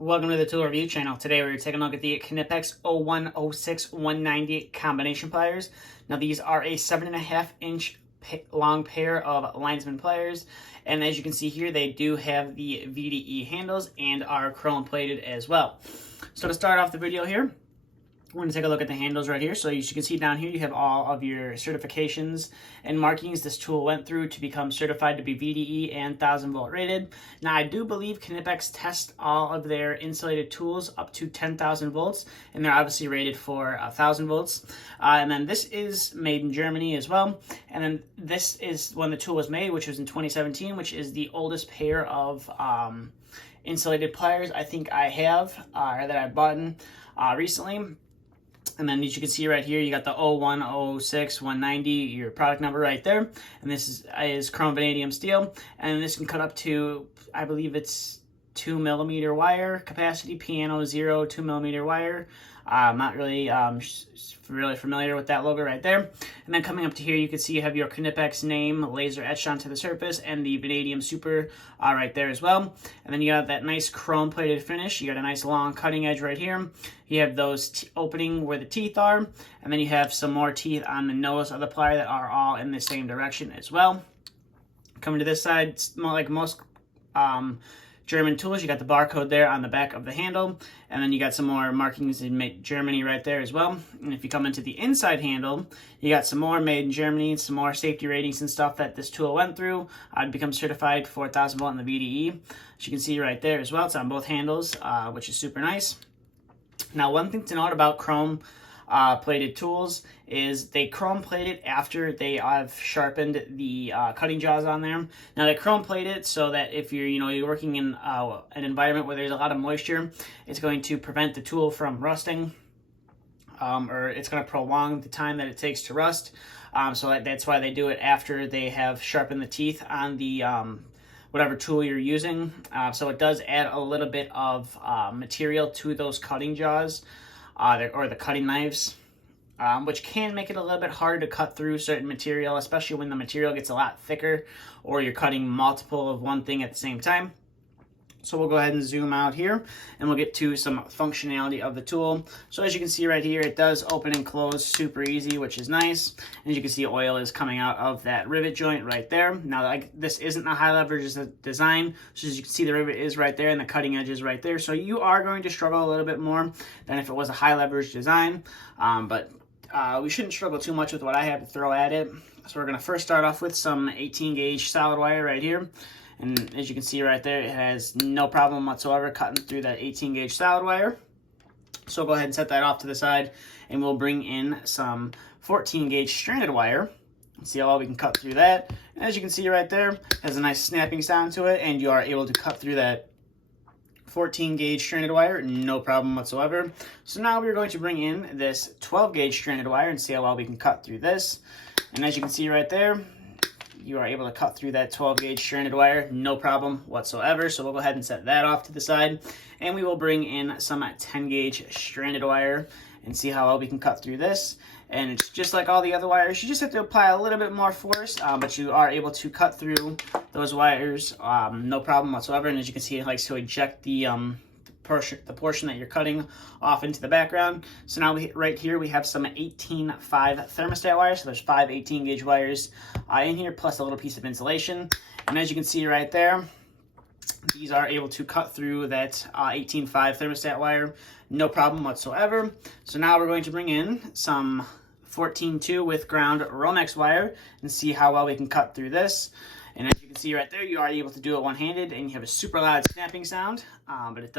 Welcome to the tool review channel. Today we're taking a look at the Knipex 0106 190 combination pliers. Now these are a 7.5 inch long pair of linesman pliers, and as you can see here, they do have the VDE handles and are chrome plated as well. So to start off the video here, we're going to take a look at the handles right here. So as you can see down here, you have all of your certifications and markings this tool went through to become certified to be VDE and 1000 volt rated. Now I do believe Knipex tests all of their insulated tools up to 10,000 volts, and they're obviously rated for 1000 volts. And then this is made in Germany as well. And then this is when the tool was made, which was in 2017, which is the oldest pair of insulated pliers I think I have, or that I've bought recently. And then as you can see right here, you got the 0106 190, your product number right there. And this is chrome vanadium steel. And this can cut up to, I believe it's 2mm wire capacity, piano 0, 2mm wire. I'm not really really familiar with that logo right there. And then coming up to here, you can see you have your Knipex name laser etched onto the surface and the vanadium super right there as well. And then you got that nice chrome plated finish. You got a nice long cutting edge right here. You have those opening where the teeth are, and then you have some more teeth on the nose of the plier that are all in the same direction as well. Coming to this side, it's more like most German tools, you got the barcode there on the back of the handle, and then you got some more markings in Germany right there as well. And if you come into the inside handle, you got some more made in Germany, some more safety ratings and stuff that this tool went through. I'd become certified for 1000 volt in the VDE. As you can see right there as well, it's on both handles, which is super nice. Now, one thing to note about chrome plated tools is they chrome plate it after they have sharpened the cutting jaws on there. Now they chrome plate it so that if you're working in an environment where there's a lot of moisture, it's going to prevent the tool from rusting, or it's going to prolong the time that it takes to rust. So that's why they do it after they have sharpened the teeth on the whatever tool you're using. So it does add a little bit of material to those cutting jaws. Or the cutting knives, which can make it a little bit harder to cut through certain material, especially when the material gets a lot thicker or you're cutting multiple of one thing at the same time. So we'll go ahead and zoom out here and we'll get to some functionality of the tool. So as you can see right here, it does open and close super easy, which is nice. And as you can see, oil is coming out of that rivet joint right there. Now, this isn't a high leverage design, so as you can see, the rivet is right there and the cutting edge is right there. So you are going to struggle a little bit more than if it was a high leverage design, but we shouldn't struggle too much with what I have to throw at it. So we're going to first start off with some 18 gauge solid wire right here. And as you can see right there, it has no problem whatsoever cutting through that 18 gauge solid wire. So go ahead and set that off to the side, and we'll bring in some 14 gauge stranded wire. See how well we can cut through that. And as you can see right there, it has a nice snapping sound to it, and you are able to cut through that 14 gauge stranded wire, no problem whatsoever. So now we're going to bring in this 12 gauge stranded wire and see how well we can cut through this. And as you can see right there, you are able to cut through that 12 gauge stranded wire, no problem whatsoever. So we'll go ahead and set that off to the side, and we will bring in some 10 gauge stranded wire and see how well we can cut through this. And it's just like all the other wires, you just have to apply a little bit more force, but you are able to cut through those wires, no problem whatsoever. And as you can see, it likes to eject the portion that you're cutting off into the background. So now right here we have some 18.5 thermostat wires. So there's 5 18 gauge wires in here, plus a little piece of insulation. And as you can see right there, these are able to cut through that 18.5 thermostat wire, no problem whatsoever. So now we're going to bring in some 14.2 with ground Romex wire and see how well we can cut through this. And as you can see right there, you are able to do it one-handed, and you have a super loud snapping sound, but it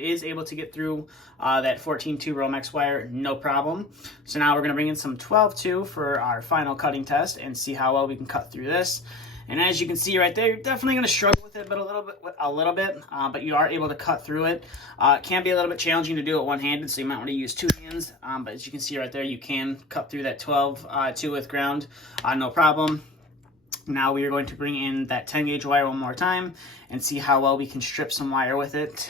is able to get through that 14.2 Romex wire, no problem. So now we're going to bring in some 12.2 for our final cutting test and see how well we can cut through this. And as you can see right there, you're definitely going to struggle with it, but a little bit, but you are able to cut through it. It can be a little bit challenging to do it one-handed, so you might want to use two hands. But as you can see right there, you can cut through that 12.2 with ground, no problem. Now we are going to bring in that 10 gauge wire one more time and see how well we can strip some wire with it.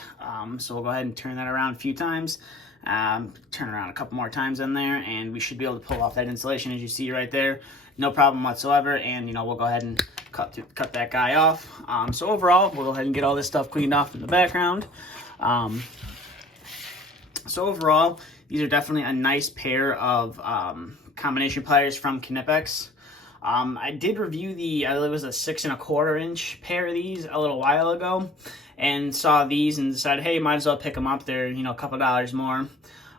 So we'll go ahead and turn that around a few times. Turn around a couple more times in there, and we should be able to pull off that insulation as you see right there. No problem whatsoever. And we'll go ahead and cut that guy off. So overall, we'll go ahead and get all this stuff cleaned off in the background. So overall, these are definitely a nice pair of combination pliers from Knipex. I did review I believe it was a 6 1/4 inch pair of these a little while ago, and saw these and decided, hey, might as well pick them up. They're, you know, a couple dollars more.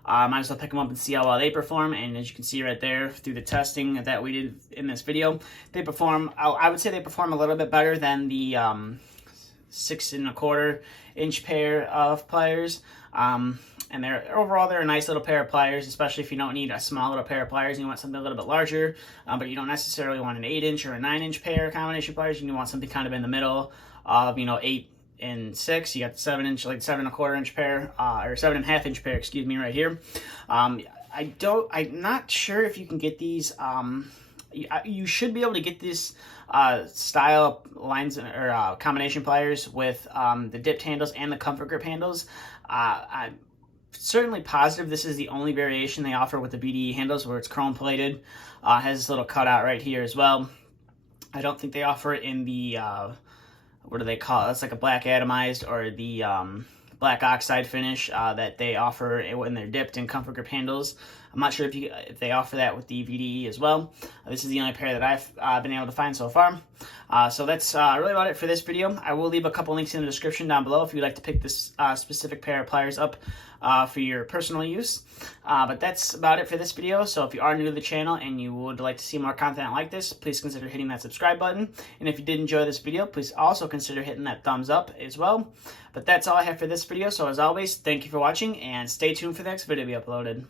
Might as well pick them up and see how well they perform. And as you can see right there, through the testing that we did in this video, they perform, I would say they perform a little bit better than the 6 1/4 inch pair of pliers. And overall they're a nice little pair of pliers, especially if you don't need a small little pair of pliers and you want something a little bit larger, but you don't necessarily want an 8 inch or a 9 inch pair of combination pliers. You want something kind of in the middle of, you know, 8 and 6. You got the 7 inch, like 7 1/4 inch pair, or 7 1/2 inch pair, excuse me, right here. I'm not sure if you can get these. You should be able to get this style lines or combination pliers with the dipped handles and the comfort grip handles. I'm certainly positive this is the only variation they offer with the BDE handles, where it's chrome plated. Has this little cutout right here as well. I don't think they offer it in the what do they call it? That's like a black atomized or the black oxide finish that they offer when they're dipped in comfort grip handles. I'm not sure if they offer that with the VDE as well. This is the only pair that I've been able to find so far. So that's really about it for this video. I will leave a couple links in the description down below if you'd like to pick this specific pair of pliers up for your personal use. But that's about it for this video. So if you are new to the channel and you would like to see more content like this, please consider hitting that subscribe button. And if you did enjoy this video, please also consider hitting that thumbs up as well. But that's all I have for this video. So as always, thank you for watching and stay tuned for the next video to be uploaded.